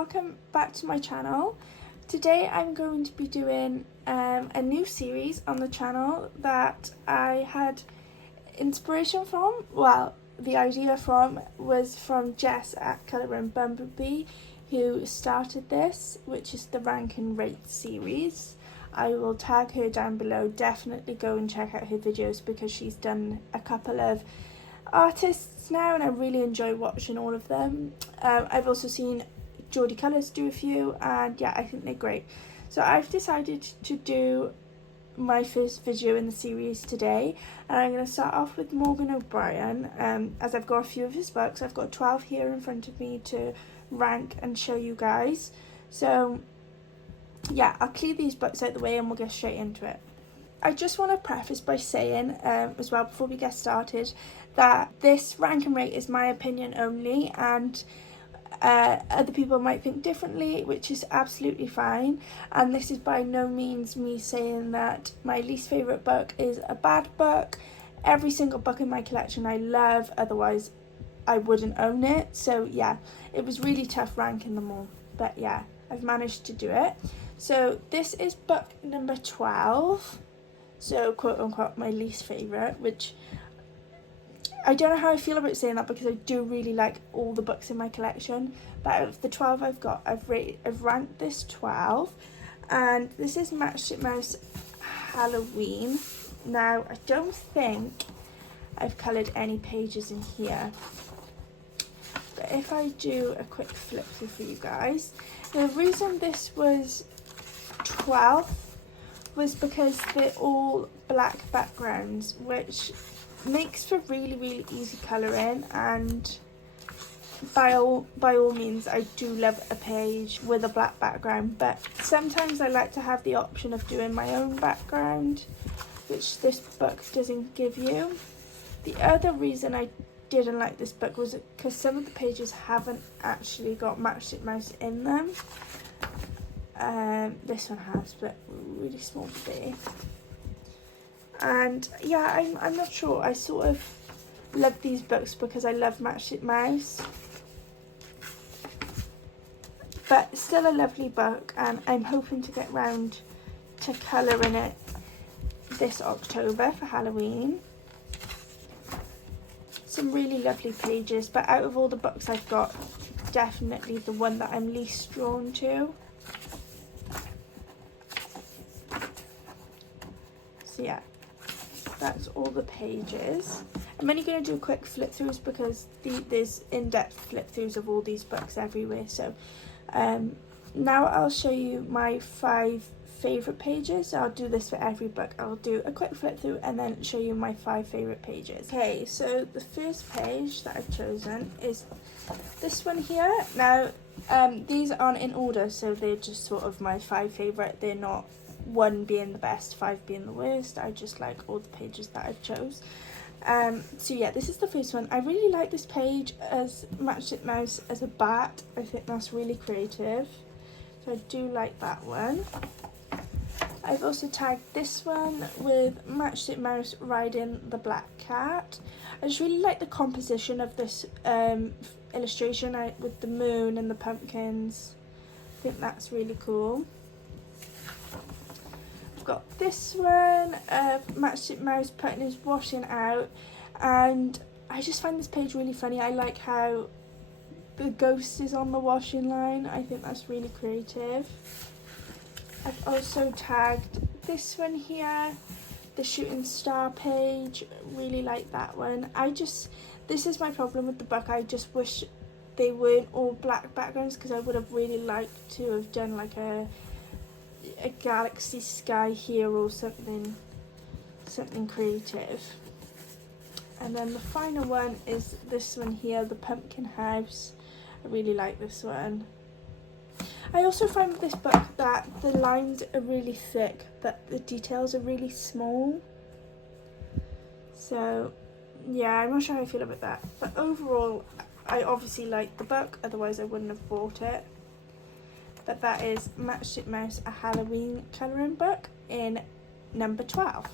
welcome back to my channel. Today I'm going to be doing a new series on the channel that I had inspiration from. Well, the idea was from Jess at Colouring Bumblebee, who started this, which is the Rank and Rate series. I will tag her down below. Definitely go and check out her videos because she's done a couple of artists now and I really enjoy watching all of them. I've also seen Geordie Colours do a few, and yeah, I think they're great. So I've decided to do my first video in the series today, and I'm going to start off with Morgan O'Brien, as I've got a few of his books. I've got 12 here in front of me to rank and show you guys. So yeah, I'll clear these books out the way and we'll get straight into it. I just want to preface by saying as well, before we get started, that this rank and rate is my opinion only, and other people might think differently, which is absolutely fine. And this is by no means me saying that my least favourite book is a bad book. Every single book in my collection I love, otherwise I wouldn't own it. So yeah, it was really tough ranking them all, but yeah, I've managed to do it. So this is book number 12, so quote unquote my least favourite, which I don't know how I feel about saying that because I do really like all the books in my collection, but out of the 12 I've got, I've ranked this 12, and this is Matchstick Mouse Halloween. Now, I don't think I've coloured any pages in here, but if I do a quick flip through for you guys, the reason this was 12th was because they're all black backgrounds, which makes for really easy colouring, and by all means I do love a page with a black background, but sometimes I like to have the option of doing my own background, which this book doesn't give you. The other reason I didn't like this book was because some of the pages haven't actually got Matchstick Mouse in them. This one has, but really small to be. And yeah, I'm not sure. I sort of love these books because I love Matchstick Mouse. But still a lovely book, and I'm hoping to get round to colouring it this October for Halloween. Some really lovely pages, but out of all the books I've got, definitely the one that I'm least drawn to. So yeah, that's all the pages. I'm only going to do quick flip throughs because there's in-depth flip throughs of all these books everywhere. So now I'll show you my 5 favourite pages. I'll do this for every book. I'll do a quick flip through and then show you my 5 favourite pages. Okay, so the first page that I've chosen is this one here. Now these aren't in order, so they're just sort of my 5 favourite. They're not 1 being the best, 5 being the worst. I just like all the pages that I've chose. So yeah, this is the first one. I really like this page as Matchstick Mouse as a bat. I think that's really creative, so I do like that one. I've also tagged this one with Matchstick Mouse riding the black cat. I just really like the composition of this illustration with the moon and the pumpkins. I think that's really cool. Got this one of Matchstick Mouse putting his washing out, and I just find this page really funny. I like how the ghost is on the washing line. I think that's really creative. I've also tagged this one here, the shooting star page. Really like that one. This is my problem with the book. I just wish they weren't all black backgrounds because I would have really liked to have done like a galaxy sky here or something creative. And then the final one is this one here, the pumpkin house. I really like this one. I also find with this book that the lines are really thick but the details are really small, so yeah, I'm not sure how I feel about that, but overall I obviously like the book, otherwise I wouldn't have bought it. But that is Matchstick Mouse, a Halloween colouring book in number 12.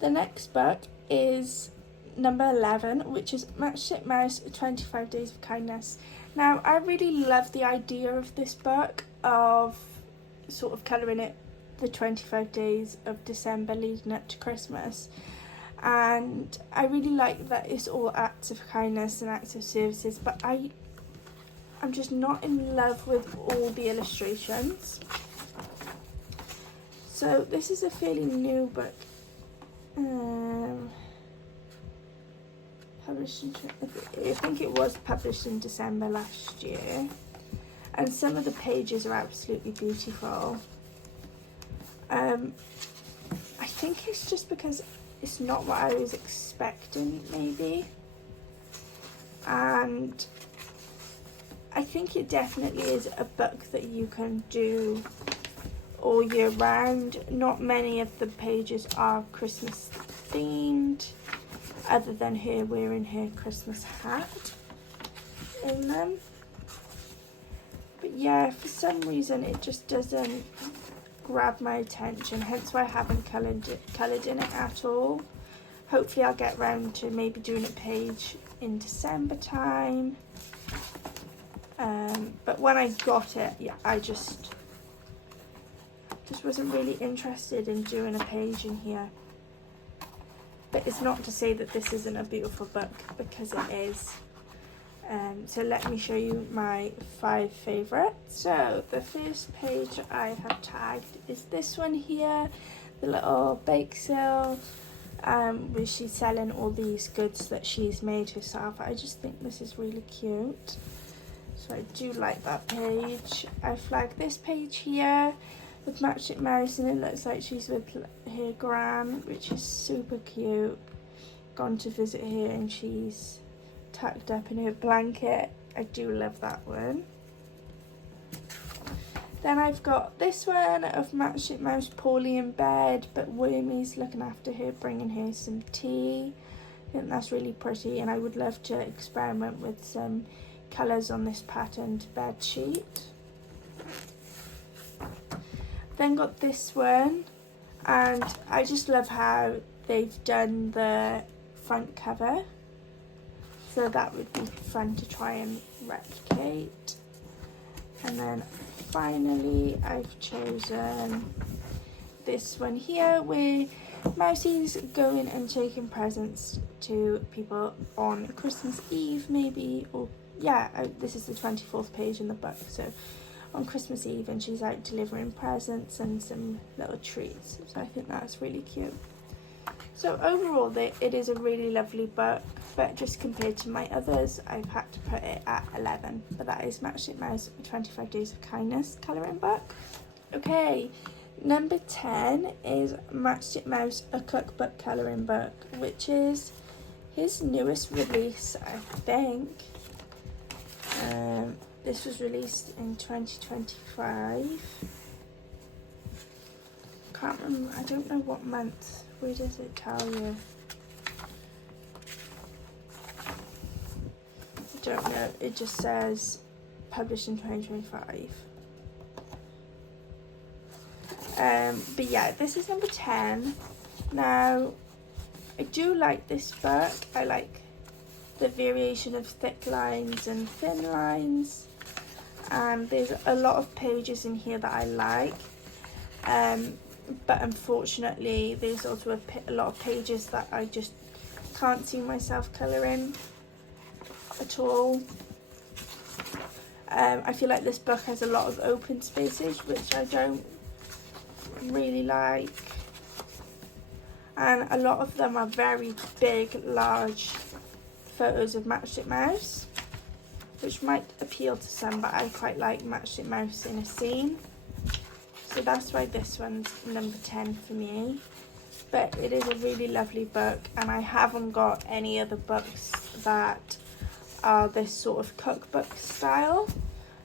The next book is number 11, which is Matchstick Mouse 25 Days of Kindness. Now, I really love the idea of this book, of sort of colouring it the 25 days of December leading up to Christmas. And I really like that it's all acts of kindness and acts of services, but I'm just not in love with all the illustrations. So this is a fairly new book. Published in, I think it was published in December last year, and some of the pages are absolutely beautiful. I think it's just because it's not what I was expecting, maybe, and I think it definitely is a book that you can do all year round. Not many of the pages are Christmas themed, other than her wearing her Christmas hat in them. But yeah, for some reason it just doesn't grab my attention, hence why I haven't coloured in it at all. Hopefully I'll get round to maybe doing a page in December time. But when I got it, yeah, I just wasn't really interested in doing a page in here. But it's not to say that this isn't a beautiful book, because it is. So let me show you my 5 favourites. So the first page I have tagged is this one here, the little bake sale, where she's selling all these goods that she's made herself. I just think this is really cute. So I do like that page. I flagged this page here with Matchstick Mouse, and it looks like she's with her gran, which is super cute. Gone to visit her and she's tucked up in her blanket. I do love that one. Then I've got this one of Matchstick Mouse poorly in bed, but Wormy's looking after her, bringing her some tea. I think that's really pretty, and I would love to experiment with some colours on this patterned bed sheet. Then got this one, and I just love how they've done the front cover, so that would be fun to try and replicate. And then finally I've chosen this one here, where Mousie's going and taking presents to people on Christmas Eve maybe, or yeah, this is the 24th page in the book, so on Christmas Eve, and she's out delivering presents and some little treats. So I think that's really cute. So overall, it is a really lovely book, but just compared to my others, I've had to put it at 11. But that is Matchstick Mouse 25 Days of Kindness colouring book. Okay, number 10 is Matchstick Mouse, a cookbook colouring book, which is his newest release, I think. This was released in 2025. Can't remember, I don't know what month. Where does it tell you? I don't know, it just says published in 2025. But yeah, this is number 10. Now, I do like this book. I like the variation of thick lines and thin lines, and there's a lot of pages in here that I like, but unfortunately there's also a lot of pages that I just can't see myself colouring at all. I feel like this book has a lot of open spaces, which I don't really like, and a lot of them are very big, large photos of Matchstick Mouse, which might appeal to some, but I quite like Matchstick Mouse in a scene, so that's why this one's number 10 for me. But it is a really lovely book, and I haven't got any other books that are this sort of cookbook style,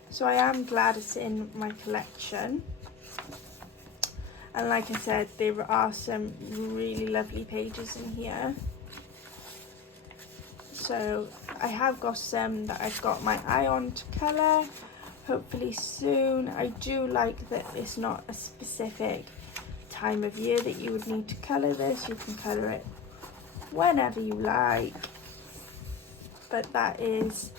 so I am glad it's in my collection. And like I said, there are some really lovely pages in here. So I have got some that I've got my eye on to colour, hopefully soon. I do like that it's not a specific time of year that you would need to colour this. You can colour it whenever you like. But that is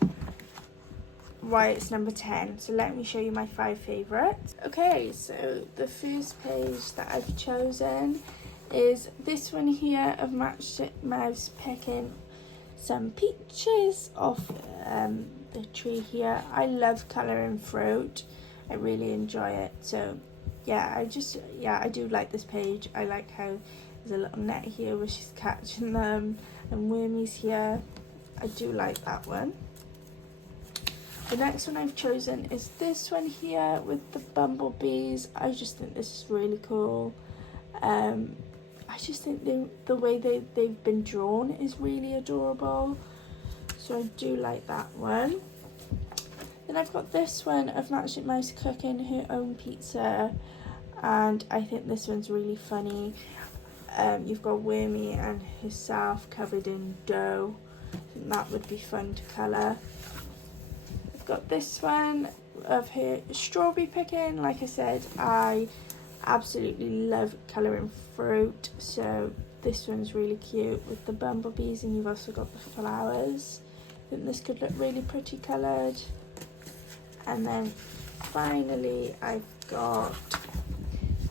why it's number 10. So let me show you my 5 favourites. Okay, so the first page that I've chosen is this one here of Matchstick Mouse picking some peaches off the tree here. I love colouring fruit. I really enjoy it. So yeah, I do like this page. I like how there's a little net here where she's catching them, and wormies here. I do like that one. The next one I've chosen is this one here with the bumblebees. I just think this is really cool. I just think the way they've been drawn is really adorable. So I do like that one. Then I've got this one of Matchstick Mouse cooking her own pizza. And I think this one's really funny. You've got Wormy and herself covered in dough. I think that would be fun to colour. I've got this one of her strawberry picking. Like I said, I absolutely love colouring fruit, so this one's really cute with the bumblebees, and you've also got the flowers. I think this could look really pretty coloured. And then finally I've got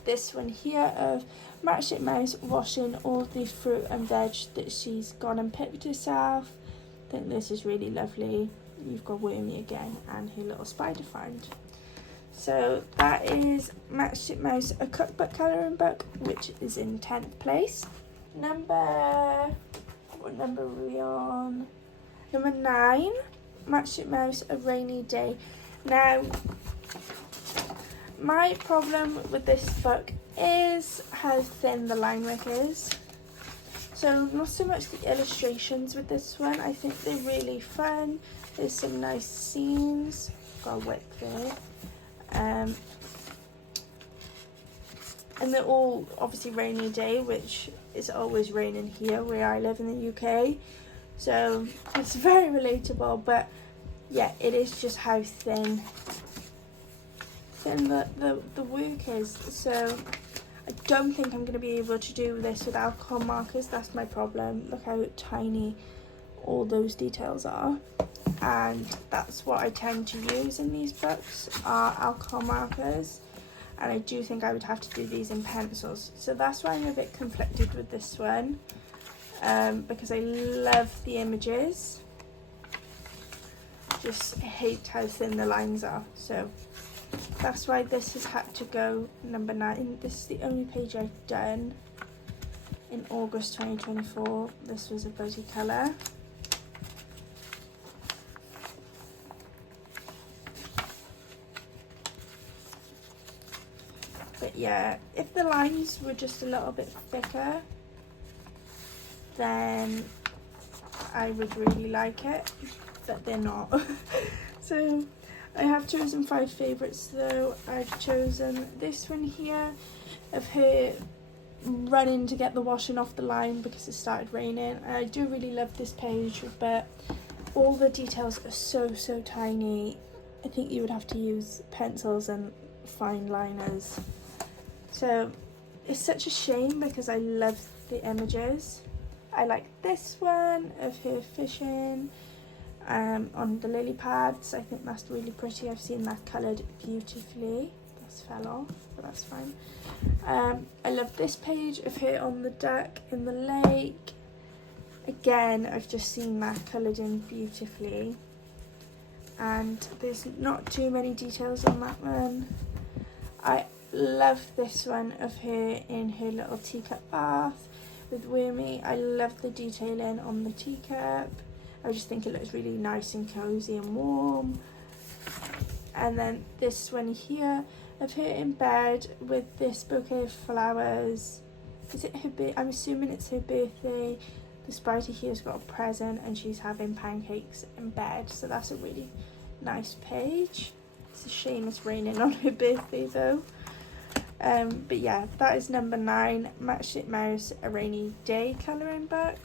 this one here of Matchstick Mouse washing all the fruit and veg that she's gone and picked herself. I think this is really lovely. You've got Wormy again and her little spider friend. So that is Matchstick Mouse, a cookbook colouring book, which is in 10th place. What number are we on? Number 9, Matchstick Mouse, A Rainy Day. Now, my problem with this book is how thin the line work is. So not so much the illustrations with this one. I think they're really fun. There's some nice scenes. Got a wick there. And they're all obviously rainy day, which is always raining here where I live in the UK. So it's very relatable, but yeah, it is just how thin the work is. So I don't think I'm going to be able to do this with alcohol markers. That's my problem. Look how tiny all those details are. And that's what I tend to use in these books, are alcohol markers. And I do think I would have to do these in pencils. So that's why I'm a bit conflicted with this one. Because I love the images. Just hate how thin the lines are. So that's why this has had to go number 9. This is the only page I've done in August 2024. This was a fuzzy colour. But yeah, if the lines were just a little bit thicker, then I would really like it, but they're not. So I have chosen 5 favourites though. I've chosen this one here of her running to get the washing off the line because it started raining. And I do really love this page, but all the details are so tiny. I think you would have to use pencils and fine liners. So it's such a shame because I love the images. I like this one of her fishing on the lily pads. I think that's really pretty. I've seen that coloured beautifully. This fell off, but that's fine. I love this page of her on the duck in the lake. Again, I've just seen that coloured in beautifully. And there's not too many details on that one. I love this one of her in her little teacup bath with Wormy. I love the detailing on the teacup. I just think it looks really nice and cozy and warm. And then this one here of her in bed with this bouquet of flowers. Is it her I'm assuming it's her birthday. The spider here's got a present and she's having pancakes in bed. So that's a really nice page. It's a shame it's raining on her birthday though. But yeah, that is number 9, Matchstick Mouse, A Rainy Day colouring book.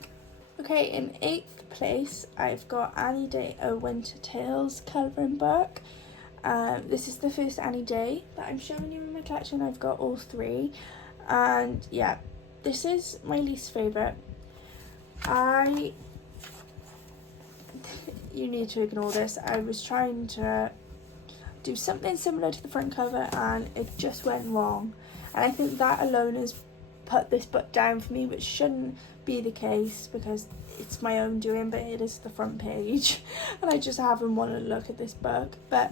Okay, in 8th place, I've got Annie Day, A Winter Tales colouring book. This is the first Annie Day that I'm showing you in my collection. I've got all 3. And yeah, this is my least favourite. You need to ignore this. I was trying to do something similar to the front cover and it just went wrong. And I think that alone has put this book down for me, which shouldn't be the case because it's my own doing, but it is the front page and I just haven't wanted to look at this book. But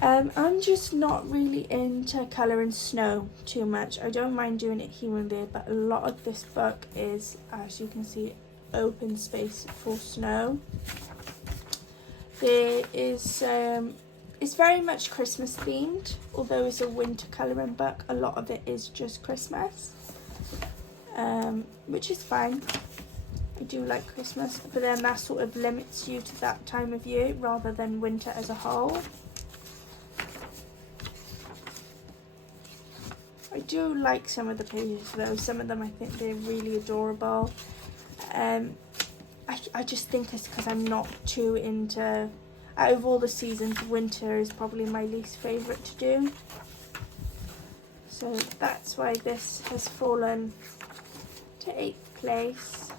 I'm just not really into colouring snow too much. I don't mind doing it here and there, but a lot of this book is, as you can see, open space for snow. There is it's very much Christmas themed, although it's a winter colouring book. A lot of it is just Christmas, which is fine. I do like Christmas, but then that sort of limits you to that time of year rather than winter as a whole. I do like some of the pages though. Some of them I think they're really adorable. I just think it's because I'm not too into, out of all the seasons, winter is probably my least favourite to do. So that's why this has fallen to 8th place.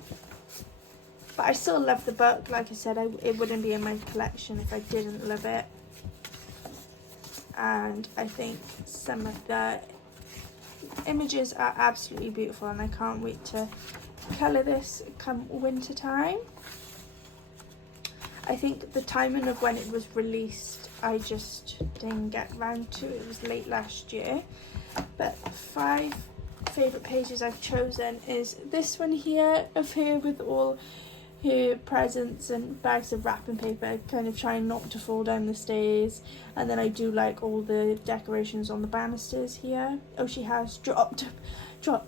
But I still love the book. Like I said, it wouldn't be in my collection if I didn't love it. And I think some of the images are absolutely beautiful and I can't wait to colour this come winter time. I think the timing of when it was released I just didn't get round to. It was late last year. But 5 favourite pages I've chosen is this one here of her with all her presents and bags of wrapping paper, kind of trying not to fall down the stairs. And then I do like all the decorations on the banisters here. Oh, she has dropped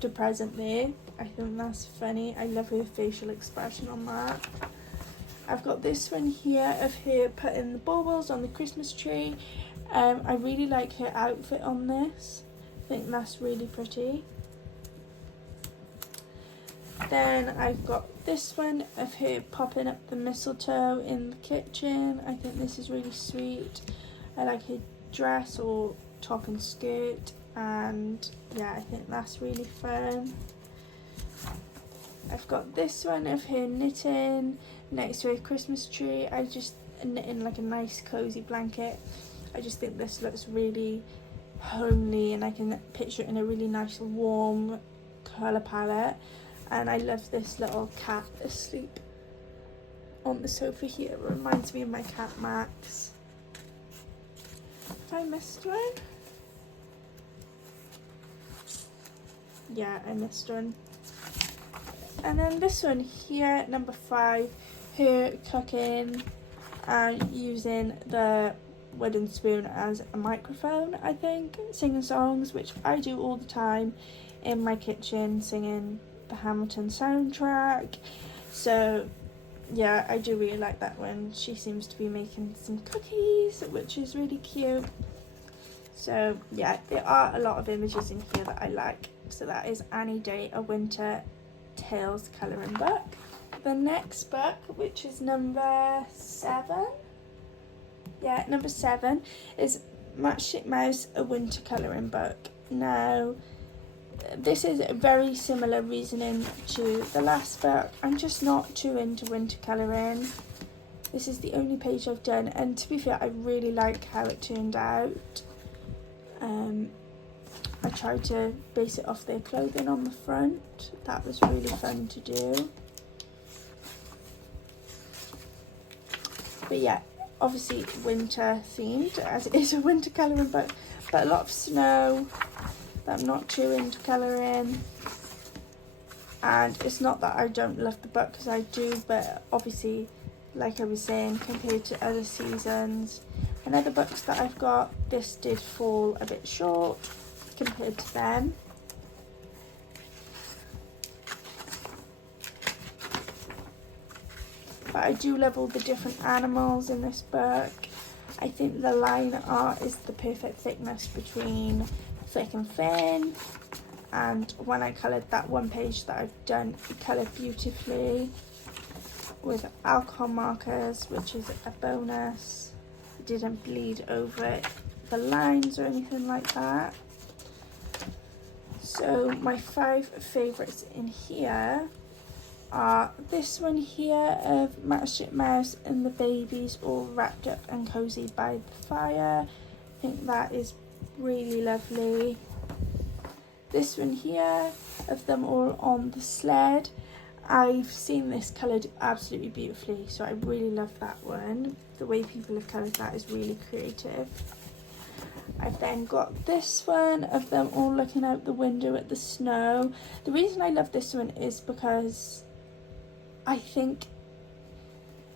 a present there. I think that's funny. I love her facial expression on that. I've got this one here of her putting the baubles on the Christmas tree. I really like her outfit on this. I think that's really pretty. Then I've got this one of her popping up the mistletoe in the kitchen. I think this is really sweet. I like her dress or top and skirt, and yeah, I think that's really fun. I've got this one of her knitting next to her Christmas tree. I just knitting like a nice cozy blanket. I just think this looks really homely and I can picture it in a really nice warm colour palette. And I love this little cat asleep on the sofa here. It reminds me of my cat Max. Have I missed one? Yeah, I missed one. And then this one here, number 5, her cooking and using the wooden spoon as a microphone, I think, singing songs, which I do all the time in my kitchen, singing the Hamilton soundtrack. So yeah, I do really like that one. She seems to be making some cookies, which is really cute. So yeah, there are a lot of images in here that I like. So that is Annie Day, A Winter Tales colouring book. The next book, which is number 7, yeah, number 7, is Matchstick Mouse, A Winter colouring book. Now this is a very similar reasoning to the last book. I'm just not too into winter colouring. This is the only page I've done, and to be fair, I really like how it turned out. I tried to base it off their clothing on the front. That was really fun to do. But yeah, obviously winter themed, as it is a winter colouring book, but a lot of snow that I'm not too into colouring. And it's not that I don't love the book, because I do, but obviously, like I was saying, compared to other seasons and other books that I've got, this did fall a bit short compared to them. But I do love all the different animals in this book. I think the line art is the perfect thickness between thick and thin. And when I coloured that one page that I've done, it coloured beautifully with alcohol markers, which is a bonus. It didn't bleed over the lines or anything like that. So my 5 favourites in here are this one here of Matchstick Mouse and the babies all wrapped up and cozy by the fire. I think that is really lovely. This one here of them all on the sled. I've seen this coloured absolutely beautifully, so I really love that one. The way people have coloured that is really creative. I've then got this one of them all looking out the window at the snow. The reason I love this one is because I think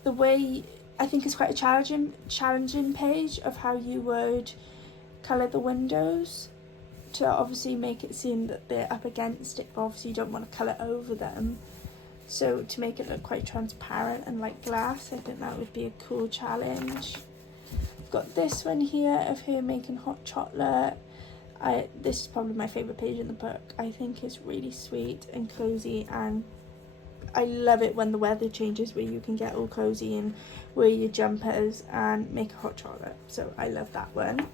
it's quite a challenging page of how you would colour the windows to obviously make it seem that they're up against it, but obviously you don't want to colour over them. So to make it look quite transparent and like glass, I think that would be a cool challenge. I've got this one here of her making hot chocolate. This is probably my favourite page in the book. I think it's really sweet and cosy, and I love it when the weather changes where you can get all cosy and wear your jumpers and make a hot chocolate. So I love that one.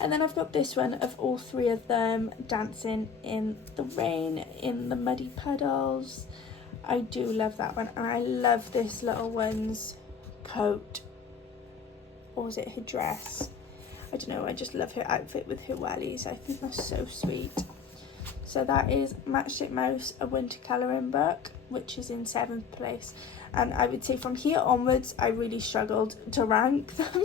And then I've got this one of all three of them dancing in the rain, in the muddy puddles. I do love that one, and I love this little one's coat. Or was it her dress? I don't know, I just love her outfit with her wellies. I think that's so sweet. So that is Matchstick Mouse, a winter colouring book, which is in 7th place. And I would say from here onwards, I really struggled to rank them.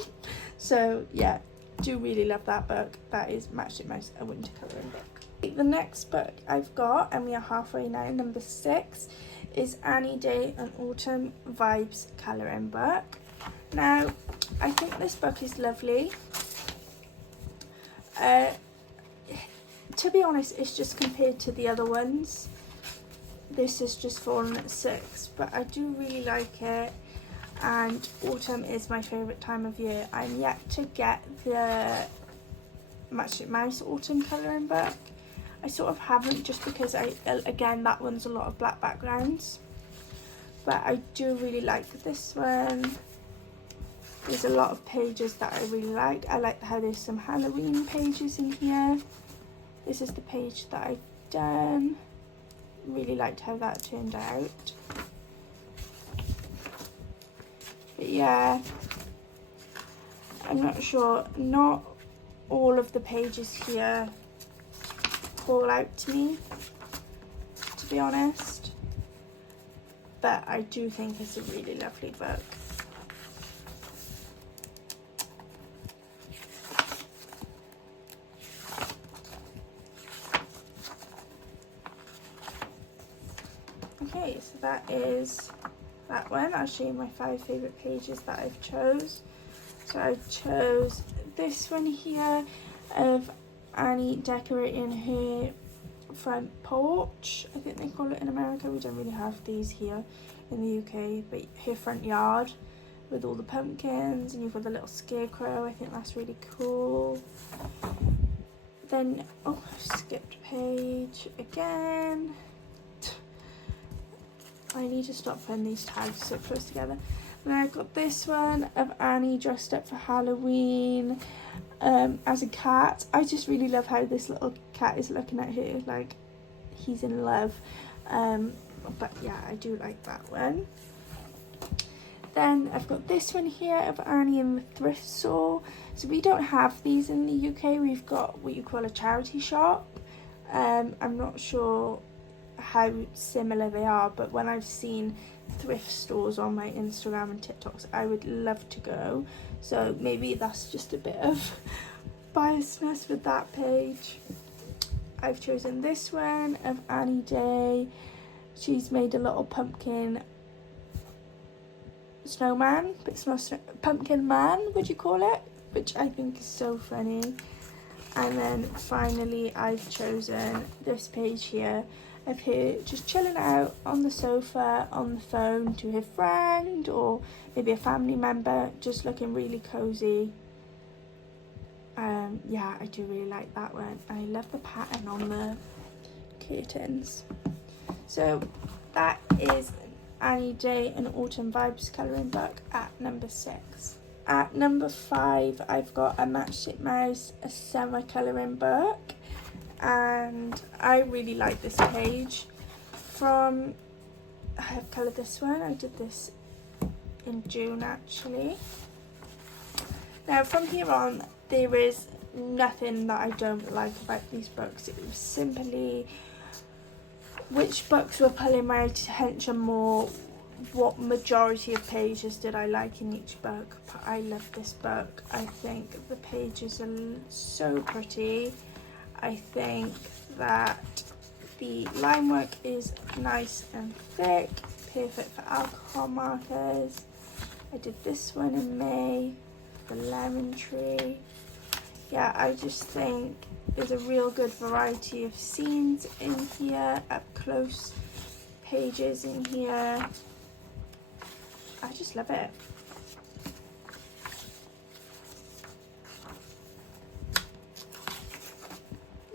So yeah, do really love that book. That is Matchstick Mouse, a winter colouring book. The next book I've got, and we are halfway now, number 6, is Annie Day, an Autumn Vibes colouring book. Now, I think this book is lovely. To be honest, it's just compared to the other ones, this has just fallen at 6, but I do really like it, and autumn is my favourite time of year. I'm yet to get the Matchstick Mouse autumn colouring book. I sort of haven't, just because again that one's a lot of black backgrounds, but I do really like this one. There's a lot of pages that I really like. I like how there's some Halloween pages in here. This is the page that I've done. Really liked how that turned out. But yeah, I'm not sure. Not all of the pages here call out to me, to be honest. But I do think it's a really lovely book. Okay, so that is that one. I'll show you my 5 favourite pages that I've chose. So I chose this one here of Annie decorating her front porch. I think they call it in America. We don't really have these here in the UK, but her front yard with all the pumpkins, and you've got the little scarecrow. I think that's really cool. Then, oh, I skipped a page again. I need to stop putting these tags so close together. And I've got this one of Annie dressed up for Halloween as a cat. I just really love how this little cat is looking at her like he's in love. But yeah, I do like that one. Then I've got this one here of Annie in the thrift store. So we don't have these in the UK. We've got what you call a charity shop. I'm not sure how similar they are, but when I've seen thrift stores on my Instagram and TikToks, I would love to go. So maybe that's just a bit of biasness with that page. I've chosen this one of Annie Day. She's made a little pumpkin snowman, but it's not pumpkin man, would you call it? Which I think is so funny. And then finally I've chosen this page here of her just chilling out on the sofa on the phone to her friend or maybe a family member, just looking really cozy. Yeah, I do really like that one. I love the pattern on the curtains. So that is Annie Day, an Autumn Vibes colouring book at number 6. At number 5, I've got a Matchstick Mouse, a summer colouring book, and I really like this page. From I have coloured this one. I did this in June actually. Now from here on, there is nothing that I don't like about these books. It was simply which books were pulling my attention more, what majority of pages did I like in each book. But I love this book. I think the pages are so pretty. I think that the line work is nice and thick, perfect for alcohol markers. I did this one in May, the lemon tree. Yeah, I just think there's a real good variety of scenes in here, up close pages in here. I just love it.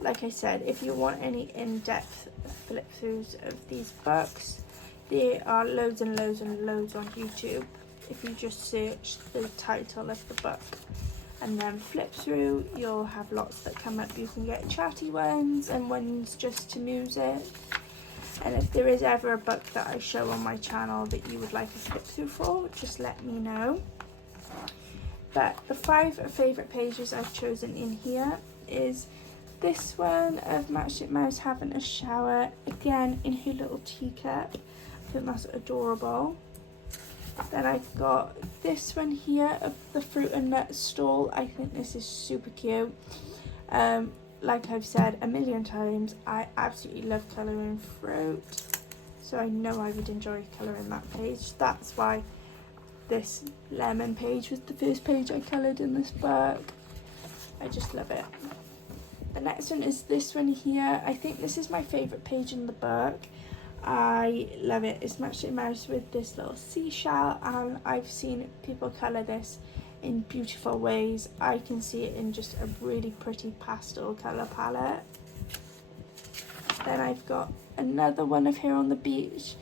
Like I said, if you want any in-depth flip throughs of these books, there are loads and loads and loads on YouTube. If you just search the title of the book and then flip through, you'll have lots that come up. You can get chatty ones and ones just to music. And if there is ever a book that I show on my channel that you would like a flip through for, just let me know. But the 5 favourite pages I've chosen in here is this one of Matchstick Mouse having a shower, again in her little teacup. I think that's adorable. Then I've got this one here of the fruit and nut stall. I think this is super cute. Like I've said a million times, I absolutely love colouring fruit, so I know I would enjoy colouring that page. That's why this lemon page was the first page I coloured in this book. I just love it. The next one is this one here. I think this is my favourite page in the book. I love it. It's Matchstick Mouse with this little seashell, and I've seen people colour this in beautiful ways. I can see it in just a really pretty pastel colour palette. Then I've got another one of her on the beach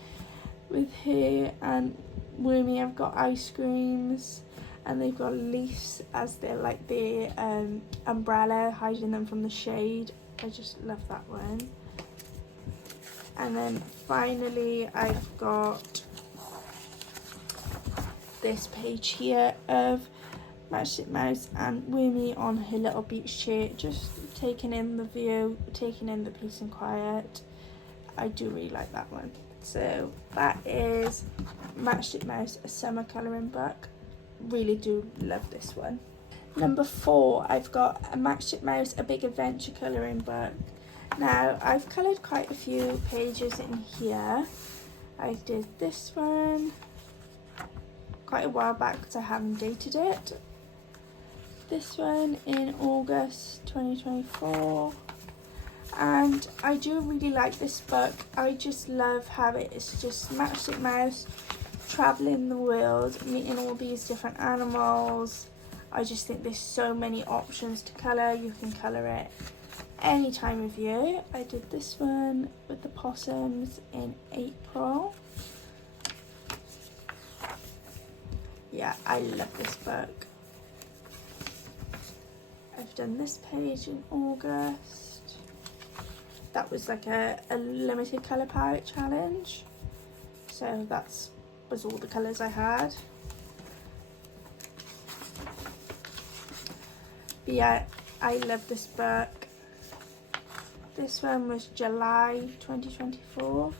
with her and Wormy. I've got ice creams, and they've got leaves as they're like the umbrella, hiding them from the shade. I just love that one. And then finally I've got this page here of Matchstick Mouse and Wormy on her little beach chair, just taking in the view, taking in the peace and quiet. I do really like that one. So that is Matchstick Mouse, a summer colouring book. Really do love this one. Number 4, I've got a Matchstick Mouse, a big adventure colouring book. Now I've coloured quite a few pages in here. I did this one quite a while back because I haven't dated it. This one in August 2024. And I do really like this book. I just love how it's just Matchstick Mouse travelling the world, meeting all these different animals. I just think there's so many options to colour. You can colour it any time of year. I did this one with the possums in April. Yeah, I love this book. I've done this page in August. That was like a limited colour palette challenge. So that's was all the colours I had. But yeah, I love this book. This one was July 2024.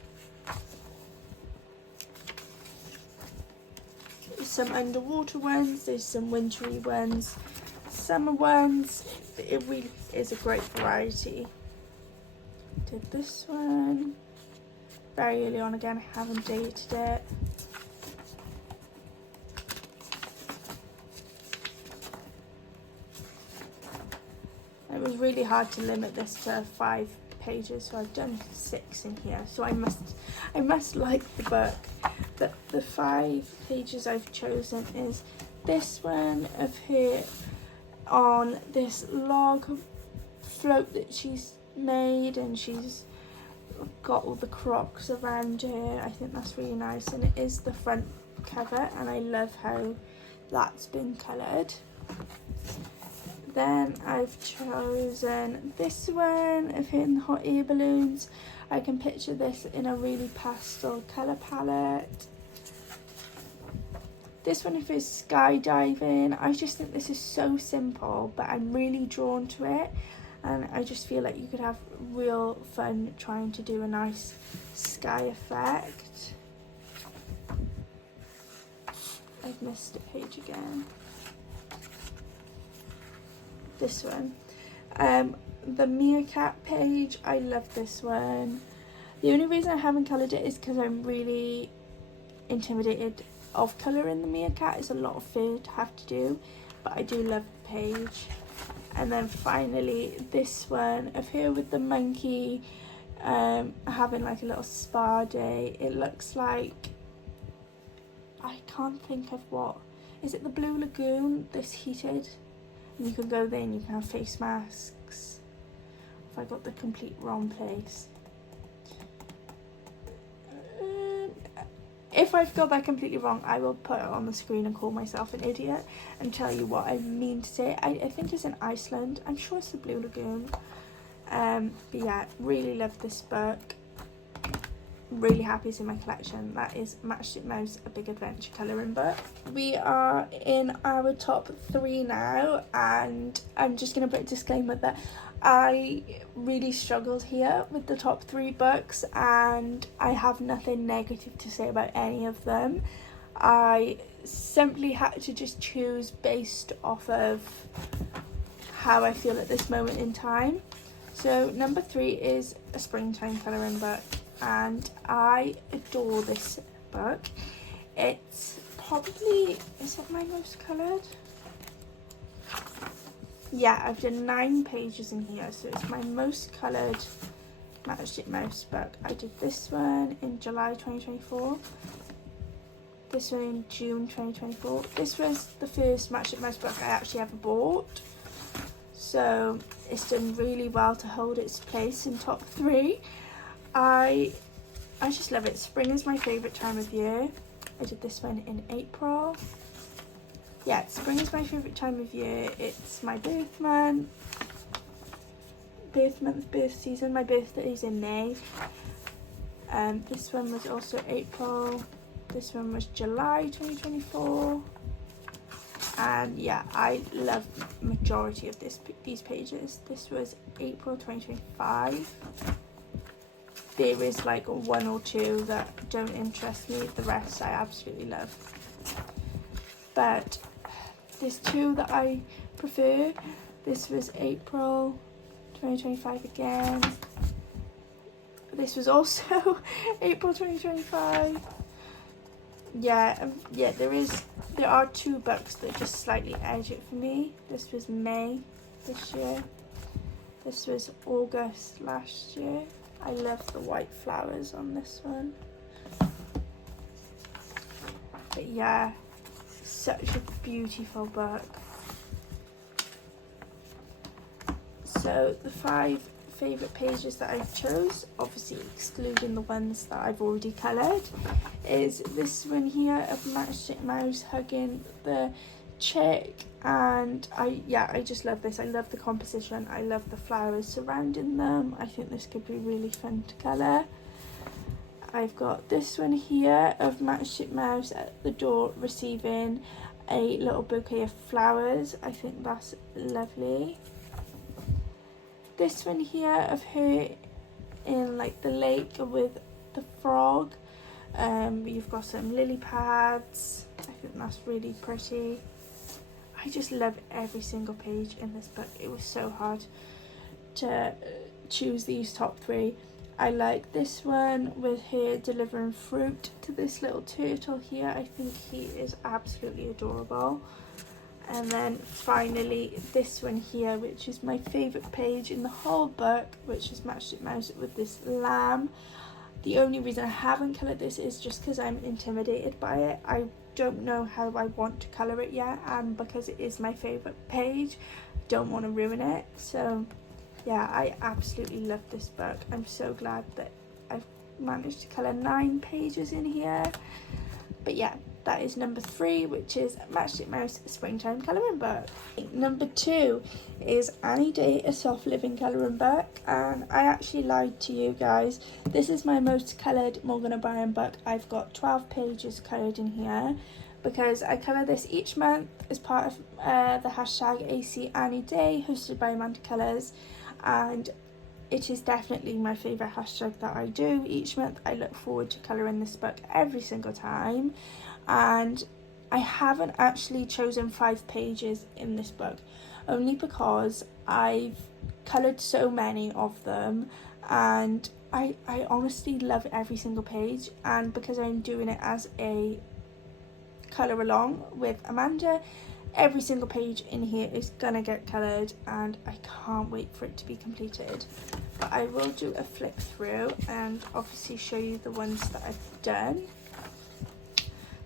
There's some underwater ones, there's some wintry ones, summer ones. It really is a great variety. Did this one very early on again, I haven't dated it. It was really hard to limit this to 5 pages, so I've done 6 in here. So I must like the book. But the 5 pages I've chosen is this one of her on this log float that she's made, and she's got all the crocs around her. I think that's really nice, and it is the front cover, and I love how that's been coloured. Then I've chosen this one of her in the hot air balloons. I can picture this in a really pastel colour palette. This one is skydiving. I just think this is so simple, but I'm really drawn to it. And I just feel like you could have real fun trying to do a nice sky effect. I've missed a page again. This one. The meerkat page, I love this one. The only reason I haven't coloured it is because I'm really intimidated of colouring the meerkat. It's a lot of fur to have to do, but I do love the page. And then finally this one of here with the monkey having like a little spa day. It looks like, I can't think of what, is it the Blue Lagoon, this heated? And you can go there and you can have face masks. If I got the complete wrong place. If I've got that completely wrong, I will put it on the screen and call myself an idiot and tell you what I mean to say. I think it's in Iceland. I'm sure it's the Blue Lagoon. But yeah, really love this book. Really happy it's in my collection. That is Matchstick Mouse, A Big Adventure colouring book. We are in our top 3 now, and I'm just going to put a disclaimer that I really struggled here with the top 3 books, and I have nothing negative to say about any of them. I simply had to just choose based off of how I feel at this moment in time. So number 3 is a springtime colouring book, and I adore this book. It's probably, is it my most coloured? Yeah, I've done 9 pages in here, so it's my most coloured Matchstick Mouse book. I did this one in July 2024, this one in June 2024. This was the first Matchstick Mouse book I actually ever bought, so it's done really well to hold its place in top 3. I just love it. Spring is my favourite time of year. I did this one in April. Yeah, spring is my favourite time of year. It's my birth month, birth season. My birthday is in May. This one was also April. This one was July 2024. And yeah, I love the majority of these pages. This was April 2025. There is like 1 or 2 that don't interest me. The rest I absolutely love. But there's 2 that I prefer. This was April 2025 again. This was also April 2025. Yeah, there are 2 books that just slightly edge it for me. This was May this year. This was August last year. I love the white flowers on this one. But yeah, such a beautiful book. So the 5 favourite pages that I chose, obviously excluding the ones that I've already coloured, is this one here of Matchstick Mouse hugging the chick. And I just love this. I love the composition. I love the flowers surrounding them. I think this could be really fun to colour. I've got this one here of Matchstick Mouse at the door receiving a little bouquet of flowers. I think that's lovely. This one here of her in like the lake with the frog. You've got some lily pads. I think that's really pretty. I just love every single page in this book. It was so hard to choose these top 3. I like this one with her delivering fruit to this little turtle here. I think he is absolutely adorable. And then finally this one here, which is my favourite page in the whole book, which is Matchstick Mouse with this lamb. The only reason I haven't coloured this is just because I'm intimidated by it. I don't know how I want to colour it yet, and because it is my favourite page, don't want to ruin it. So yeah, I absolutely love this book. I'm so glad that I've managed to colour 9 pages in here. But yeah, That is number 3, which is Matchstick Mouse Springtime Colouring Book. Number 2 is Annie Day A Soft Living Colouring Book, and I actually lied to you guys. This is my most coloured Morgan O'Brien book. I've got 12 pages coloured in here because I colour this each month as part of the hashtag AC Annie Day, hosted by Amanda Colours, and it is definitely my favourite hashtag that I do each month. I look forward to colouring this book every single time, and I haven't actually chosen 5 pages in this book, only because I've coloured so many of them, and I honestly love every single page, and because I'm doing it as a colour along with Amanda, every single page in here is gonna get coloured, and I can't wait for it to be completed. But I will do a flick through and obviously show you the ones that I've done.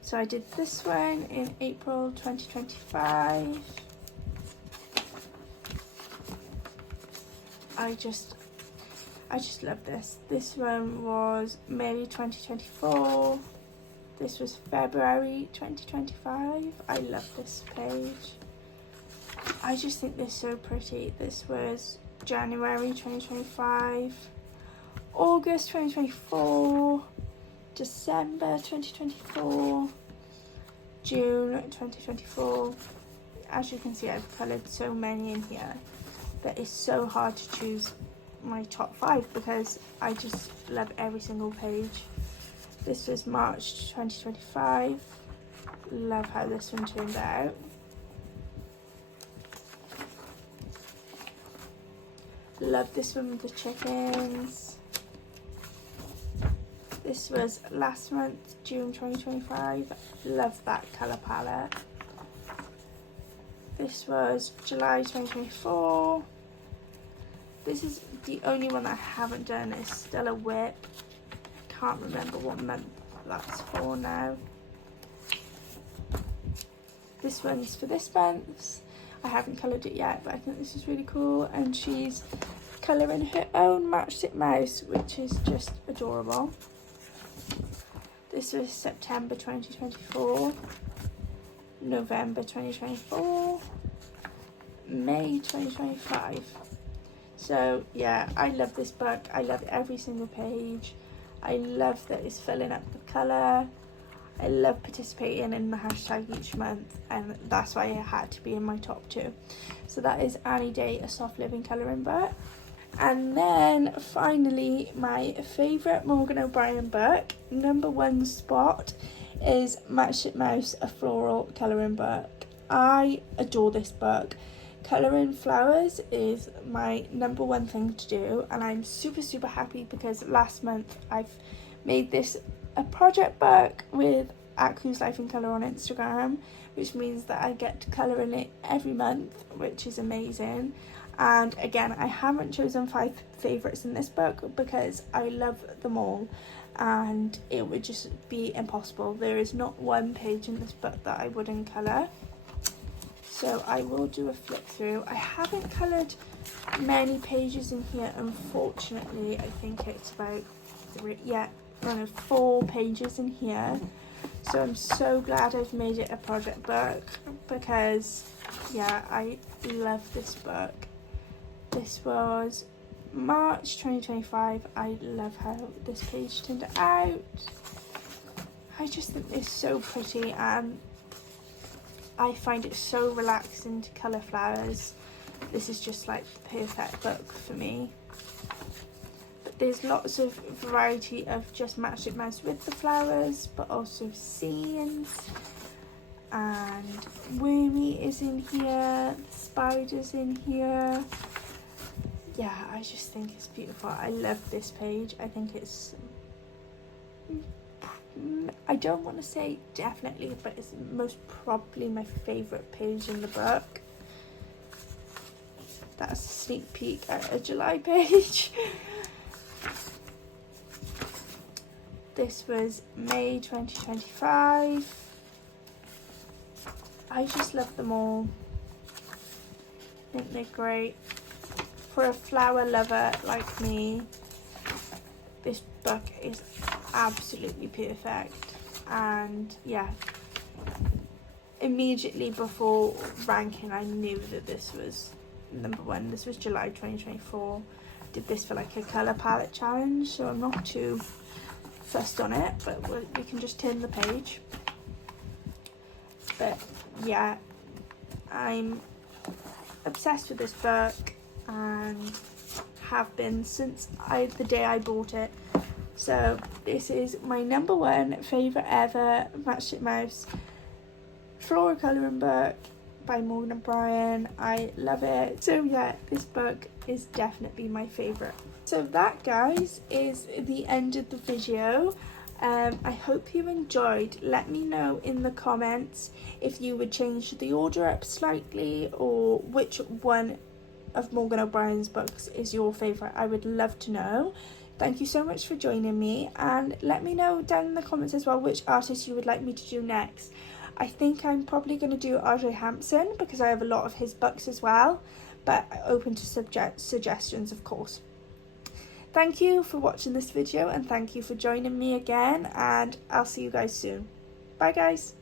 So I did this one in April 2025. I just love this. This one was May 2024. This was February 2025. I love this page. I just think they're so pretty. This was January 2025, August 2024, December 2024, June 2024. As you can see, I've coloured so many in here that it's so hard to choose my top 5 because I just love every single page. This was March 2025. Love how this one turned out. Love this one with the chickens. This was last month, June 2025. Love that colour palette. This was July 2024. This is the only one that I haven't done. It's still a whip. Can't remember what month that's for now. This one's for this month. I haven't coloured it yet, but I think this is really cool, and she's colouring her own Matchstick Mouse, which is just adorable. This was September 2024, November 2024, May 2025. So yeah, I love this book. I love every single page. I love that it's filling up the colour. I love participating in the hashtag each month, and that's why it had to be in my top 2. So that is Annie Day, A Soft Living Colouring Book. And then finally, my favourite Morgan O'Brien book, number 1 spot, is Matchstick Mouse, A Floral Colouring Book. I adore this book. Colouring flowers is my number 1 thing to do, and I'm super happy because last month I've made this a project book with @Whose Life in Colour on Instagram, which means that I get to colour in it every month, which is amazing. And again, I haven't chosen 5 favourites in this book because I love them all, and it would just be impossible. There is not one page in this book that I wouldn't colour. So I will do a flip through. I haven't coloured many pages in here, unfortunately. I think it's about 4 pages in here. So I'm so glad I've made it a project book because, yeah, I love this book. This was March 2025. I love how this page turned out. I just think it's so pretty, and I find it so relaxing to colour flowers. This is just like the perfect book for me. But there's lots of variety of just Matchstick Mouse with the flowers, but also scenes. And Wormy is in here, the spider's in here. Yeah, I just think it's beautiful. I love this page. I think it's, I don't want to say definitely, but it's most probably my favourite page in the book. That's a sneak peek at a July page. This was May 2025. I just love them all. I think they're great. For a flower lover like me, this book is absolutely perfect. And yeah, immediately before ranking I knew that this was number one. This was July 2024. Did this for like a colour palette challenge, so I'm not too fussed on it, but we can just turn the page. But yeah, I'm obsessed with this book and have been since the day I bought it. So this is my number one favourite ever Matchstick Mouse floral colouring book by Morgan O'Brien. I love it. So yeah, this book is definitely my favourite. So that, guys, is the end of the video. I hope you enjoyed. Let me know in the comments if you would change the order up slightly, or which one of Morgan O'Brien's books is your favourite. I would love to know. Thank you so much for joining me, and let me know down in the comments as well which artist you would like me to do next. I think I'm probably going to do R.J. Hampson because I have a lot of his books as well, but open to suggestions, of course. Thank you for watching this video, and thank you for joining me again, and I'll see you guys soon. Bye, guys.